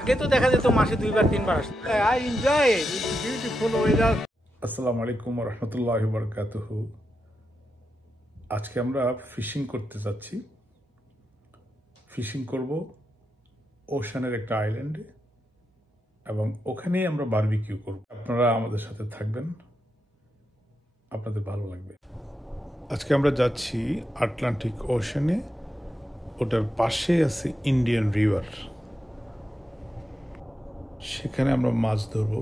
আগে তো দেখা যেত মাসে 2বার 3বার আসতো। I enjoy it, it's beautiful weather. আসসালামু আলাইকুম ওয়া রাহমাতুল্লাহি ওয়া বারাকাতুহু। আজকে আমরা ফিশিং করতে যাচ্ছি। ফিশিং করব ওশানের একটা আইল্যান্ডে এবং ওখানেই আমরা বারবিকিউ করব। আপনারা আমাদের সাথে থাকবেন, আপনাদের ভালো লাগবে। আজকে আমরা যাচ্ছি আটলান্টিক ওশানে, ওটার পাশে আছে ইন্ডিয়ান রিভার। সেখানে আমরা মাছ ধরব,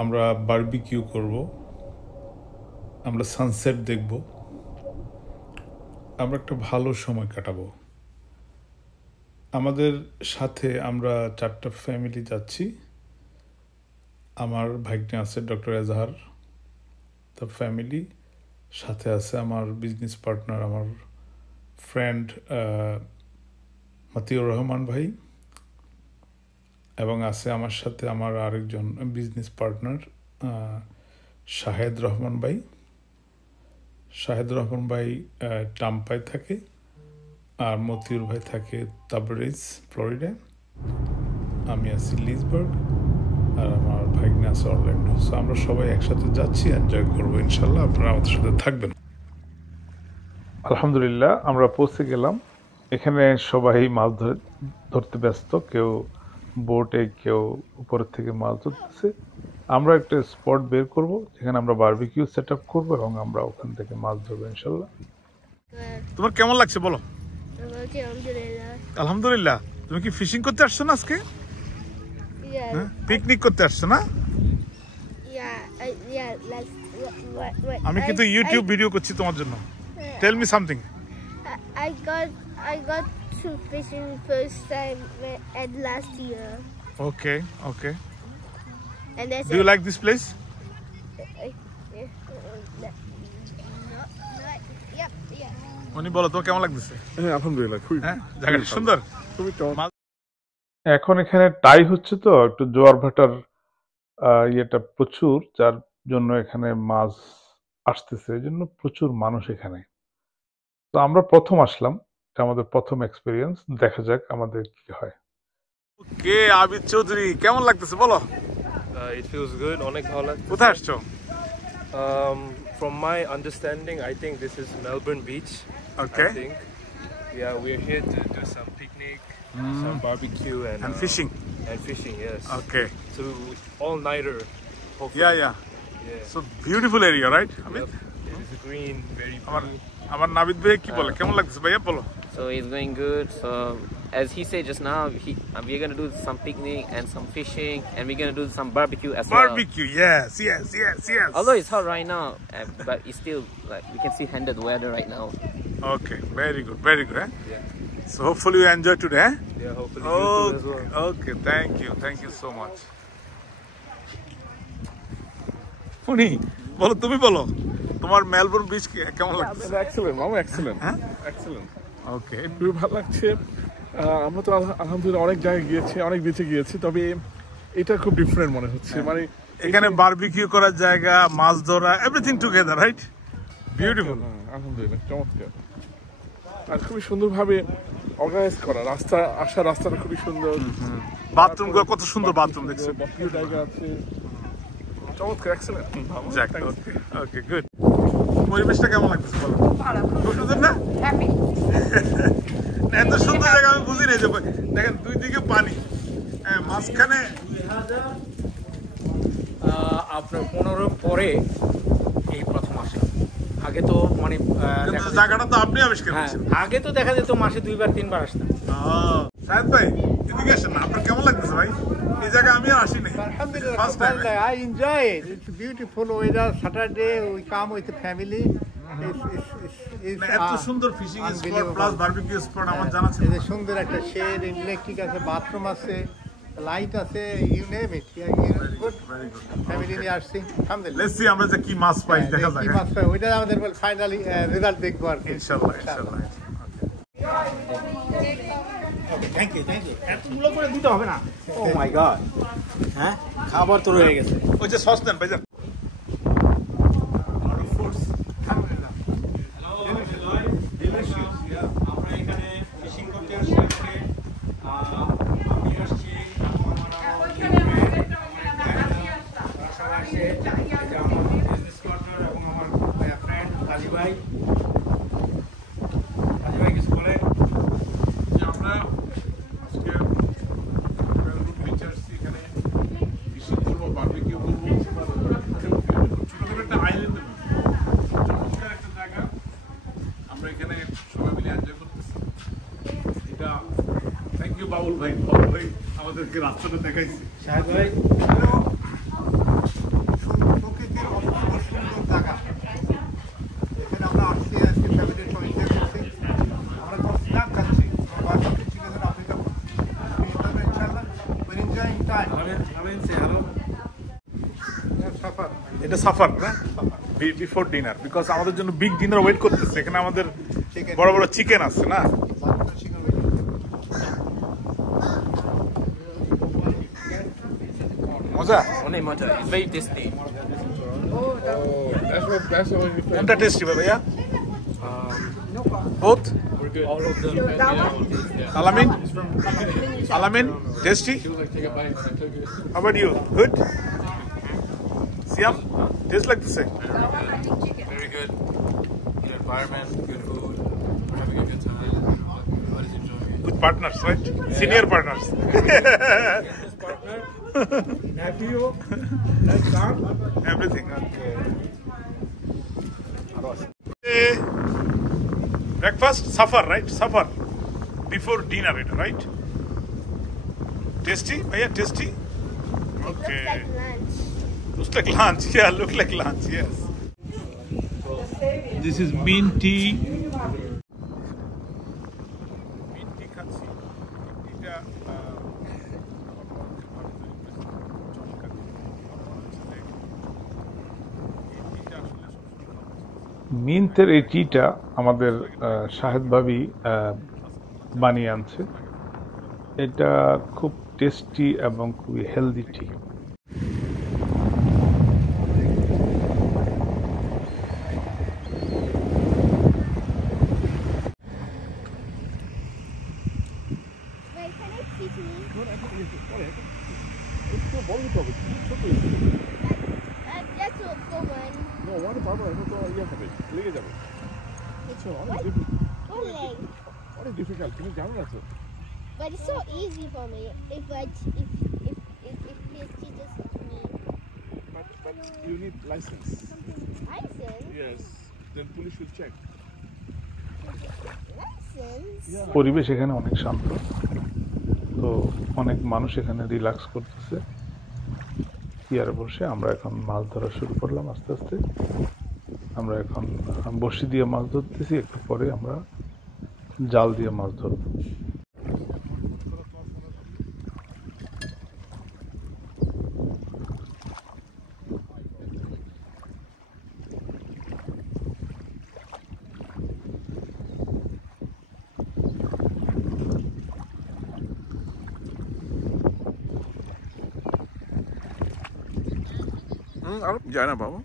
আমরা বারবিকিউ করব, আমরা সানসেট দেখব, আমরা একটা ভালো সময় কাটাবো। আমাদের সাথে আমরা 4টা ফ্যামিলি যাচ্ছি। আমার ভাগ্নে আছে ডক্টর এজাহার, তার ফ্যামিলি, সাথে আছে আমার বিজনেস পার্টনার, আমার ফ্রেন্ড মতিউর রহমান ভাই, এবং আছে আমার সাথে আমার আরেকজন বিজনেস পার্টনার শাহেদ রহমান ভাই। শাহেদ রহমান ভাই টাম্পায় থাকে আর মতিউর ভাই থাকে তাবরিজ, ফ্লোরিডা। আমি আছি লিসবার্গ আর আমার ভাগ্নে আছে অরল্যান্ডো। সো আমরা সবাই একসাথে যাচ্ছি, এনজয় করবো ইনশাল্লাহ। আপনারা আমাদের সাথে থাকবেন। আলহামদুলিল্লাহ আমরা পৌঁছে গেলাম। এখানে সবাই মাছ ধরতে ব্যস্ত, কেউ বোটে, কেউ উপরের থেকে মাছ ধরতেছে। আমরা একটা স্পট বের করব যেখানে আমরা বারবিকিউ সেট আপ করবো এবং আমরা ওখান থেকে মাছ ধরবো ইনশাল্লাহ। তোমার কেমন লাগছে বলো? আলহামদুলিল্লাহ। তুমি কি ফিশিং করতে আসছো না আজকে? পিকনিক করতে আসছো না? আমি কিন্তু ইউটিউব ভিডিও করছি তোমার জন্য। Tell me something. I got to fishing first time at last year. Okay, okay. And that's Do you like this place? উনি বলো তো কেমন লাগতেছে? হ্যাঁ আলহামদুলিল্লাহ, খুবই জায়গাটা সুন্দর। খুবই এখন এখানে টাই হচ্ছে তো একটু জোয়ার ভাটার ইয়েটা প্রচুর, যার জন্য এখানে মাছ আসতেছে, এই জন্য প্রচুর মানুষ এখানে। তো আমরা প্রথম আসলাম, এটা আমাদের প্রথম এক্সপিরিয়েন্স। দেখা যাক আমাদের কি হয়। কে আবিদ চৌধুরী, কেমন লাগতেছে বলো? It feels good. অনেক ভালো লাগছে। কোথায় আসছো? From my understanding, I think this is Melbourne Beach. Okay. I think. Yeah, we're here to do some picnic, some barbecue, and fishing. And fishing, yes. Okay. So all nighter. Hopefully. Yeah. So beautiful area, right? I mean, it is green, very blue. আমার নাবিদ ভাই কি বলে, কেমন লাগছে ভাইয়া বলো? So it's going good. So as he said just now, we're gonna do some picnic and some fishing, and we're gonna do some barbecue as well. Barbecue, yes. Although it's hot right now, but it's still like we can see handed weather right now. Okay, very good, eh? Yeah. So hopefully you enjoy today, eh? Yeah, hopefully you too as well. Okay, thank you so much. উনি বলো, তুমি বলো তোমার Melbourne beach কেমন লাগছে? Excellent মামা, excellent. হ্যাঁ, excellent. ওকে, খুবই ভালো লাগছে। আমরা তো আলহামদুলিল্লাহ অনেক জায়গায় গিয়েছি, অনেক বিচে গিয়েছি, তবে এটা খুব ডিফারেন্ট মনে হচ্ছে। মানে এখানে বারবিকিউ করার জায়গা, মাছ ধরা, এভরিথিং টুগেদার, রাইট? বিউটিফুল। আলহামদুলিল্লাহ, চমৎকার। আর খুবই সুন্দরভাবে অর্গানাইজ করা, রাস্তাটা খুবই সুন্দর। বাথরুম গুলো কত সুন্দর, বাথরুম দেখছো? বসার জায়গা আছে, চমৎকার, এক্সেলেন্ট। ওকে, গুড। পরিবেশটা কেমন লাগছে বলো? খুব সুন্দর না? এত সুন্দর জায়গা আমি বুঝি নাই। দেখেন দুই দিকে পানি, মাঝখানে। আপনার 15 পরে এই প্রথম আসে। আগে তো মানে জায়গাটা তো আপনি আবিষ্কার করেছেন। আগে তো দেখা যেত মাসে 2বার 3বার আসতাম। শাহেদ ভাই এদিকে আসেন না, আপনার কেমন লাগতেছে ভাই? এই জায়গা আমি আর আসি নাই। Alhamdulillah, I enjoy it. It's beautiful weather. Saturday we come with the family. এত সুন্দর fishing spot plus barbecue spot আমার জানা ছিল। এই সুন্দর একটা শেড, ইলেকট্রিক আছে, বাথরুম আছে, লাইট আছে, you name it. Good, family নিয়ে আসছি। আলহামদুলিল্লাহ। লেটস সি আমরা যে কি মাছ পাই, দেখা যাক। কি মাছ পাই ওইটা আমাদের ফাইনালি রেজাল্ট দেখবো আর কি। ইনশাআল্লাহ। Thank you. এতগুলো করে দিতে হবে না। ও মাই গড, হ্যাঁ খাবার তো রয়ে গেছে। ওই যে সস দেন ভাইজান। আমাদেরকে রাস্তাটা দেখাইছে। শাহেদ ভাই প্রকৃতির অপূর্ব সুন্দর জায়গা। এখানে আমরা আসছি আজকে ফ্যামিলির সঙ্গে এনজয় করছি। আমরা কোনো স্ন্যাপ খাচ্ছি, চিকেন আফ্রিকা ইনশাআল্লাহ we're enjoying time. সাফার এটা সাফার না বিফোর ডিনার, বিকজ আমাদের জন্য বিগ ডিনার ওয়েট করতেছে। এখানে আমাদের বড় বড় চিকেন আছে না, চিকেন মজা। Only matcha. It's very tasty. That's what we কোনটা টেস্টি ভাইয়া? Both we're good. All of them. Alamin? Alamin? Tasty? Like take a bite. I took it. How about you? Good? Siam? Tastes like the same. Very good. Good environment. Good food. We're having a good time. Everybody's enjoying it. Good partners, right? Senior partners. Partner. nephew and son. Everything. Okay. Breakfast? Suffer, right? Suffer. Before dinner, right? Tasty? Bhaiya, tasty? Okay. Looks like lunch. Looks like lunch. Yeah, look like lunch. Yes. This is mint tea. Mint tea খাচ্ছি। এটা মিন্টের এই টিটা আমাদের শাহেদ ভাবি বানিয়ে আনছে। এটা খুব টেস্টি এবং খুবই healthy T. Wait, can I see me? একটু বড় হতে হবে, ছোট That's all for one. No, one পারবো না, তো ইয়ে হবে, লেগে যাবে। আচ্ছা, One leg. অনেক ডিফিকাল্ট, তুমি জানো না তো। But it's so easy for me if PST just me. But you need license. License? Yes. Then police will check. License? পরিবেশ এখানে অনেক শান্ত, তো অনেক মানুষ এখানে রিল্যাক্স করতেছে। ইয়ারে বসে আমরা এখন মাছ ধরা শুরু করলাম আস্তে আস্তে। আমরা এখন বড়শি দিয়ে মাছ ধরতেছি, একটু পরে আমরা জাল দিয়ে মাছ ধরব। আর যায় না বাবা।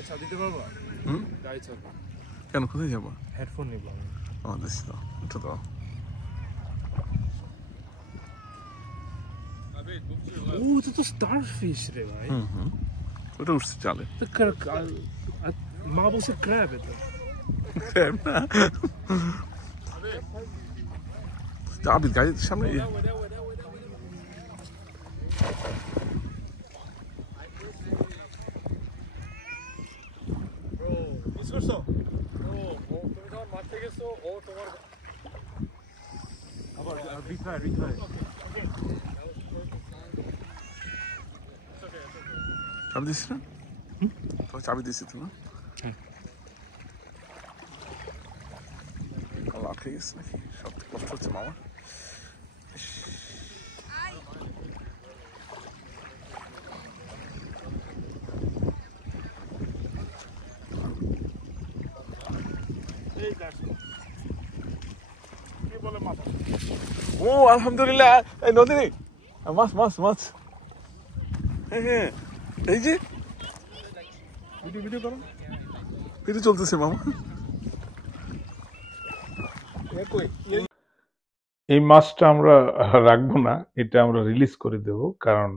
আচ্ছা দিতে পারবো? হুম? গাড়ি চালাবো। কেন, কোথায় যাবো? হেডফোন নিবো আমি। আমাদের দাও, এটা দাও। ও এটা তো স্টারফিশ রে ভাই। ওটা উঠছে চালে। মা বলছে ক্র্যাব এটা। আবিদ গাড়ির সামনে চাবি দিচ্ছি না? তোমার চাবি দিচ্ছি তো না? উঠে গেছে নাকি? সব কষ্ট হচ্ছে মামা। ও আলহামদুলিল্লাহ, এই নদী মাছ মাছ মাছ। হ্যাঁ হ্যাঁ, এই যে ভিডিও ভিডিও করো, ভিডিও চলতেছে মামা। এই মাছটা আমরা রাখবো না, এটা আমরা রিলিজ করে দেব, কারণ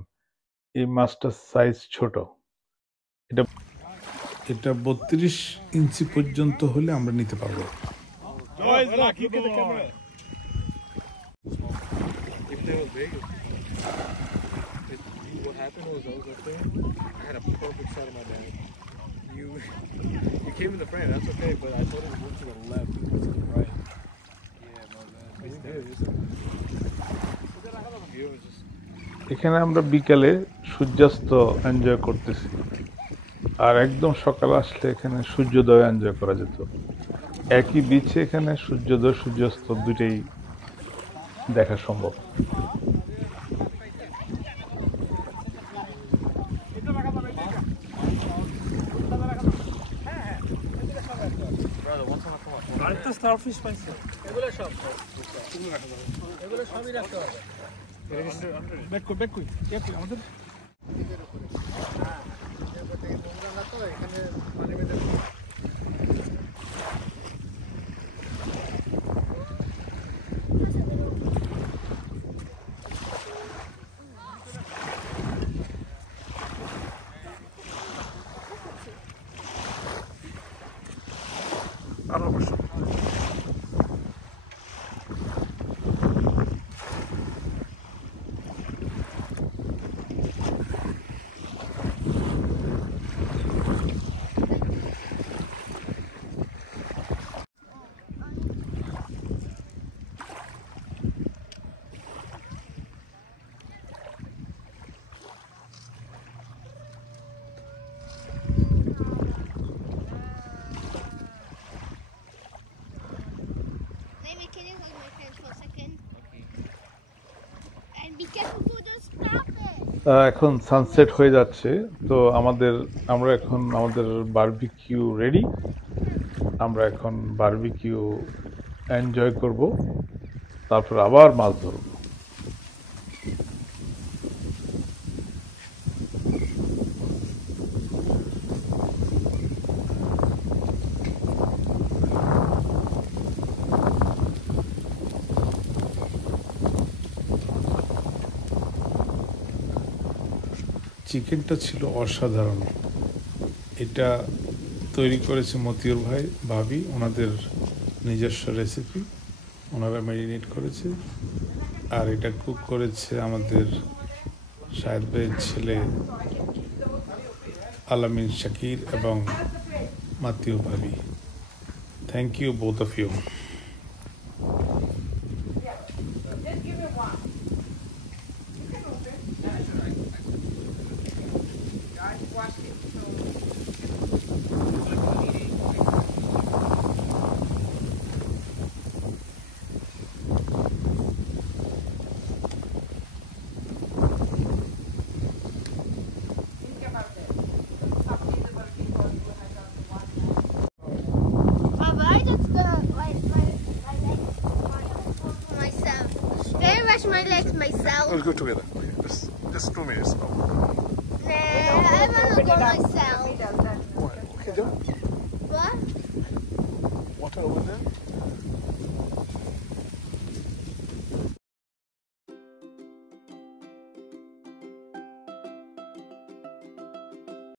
এই মাছটার সাইজ ছোট। এটা 32 ইঞ্চি পর্যন্ত হলে আমরা নিতে পারবো। What happened was I was up there. I had a perfect shot of my bag. You came in the frame. That's okay, but I told him to move to the left, to the right. Yeah, my bad. It's good. It was just. এখানে আমরা বিকালে সূর্যাস্ত enjoy করতেছি, আর একদম সকালে আসলে এখানে সূর্যোদয় এনজয় করা যেত। একই বিচে এখানে সূর্যোদয় সূর্যাস্ত দুটেই দেখা সম্ভব। আরেকটা স্টারফিশ পাইছে। এগুলো সব এগুলো সবই রাখতে হবে। ব্যাক কই ব্যাক কই আমাদের আরো অবশ্য Maybe can you hold my hand for a second? And be careful to just stop it. এখন সানসেট হয়ে যাচ্ছে, তো আমরা এখন আমাদের বারবিকিউ রেডি। আমরা এখন বারবিকিউ এনজয় করব, তারপর আবার মাছ ধরব। চিকেনটা ছিল অসাধারণ। এটা তৈরি করেছে মতিউর ভাই ভাবি, ওনাদের নিজস্ব রেসিপি, ওনারা ম্যারিনেট করেছে। আর এটা কুক করেছে আমাদের শাহেদ ভাইয়ের ছেলে আলামিন শাকির এবং মাতিউর ভাবি। Thank you both of you. Papa, I just got my legs for myself. Can I wash my legs myself? Let's go together. Okay, just 2 minutes. Nah, I want to go myself. Okay, John. What? Water over there.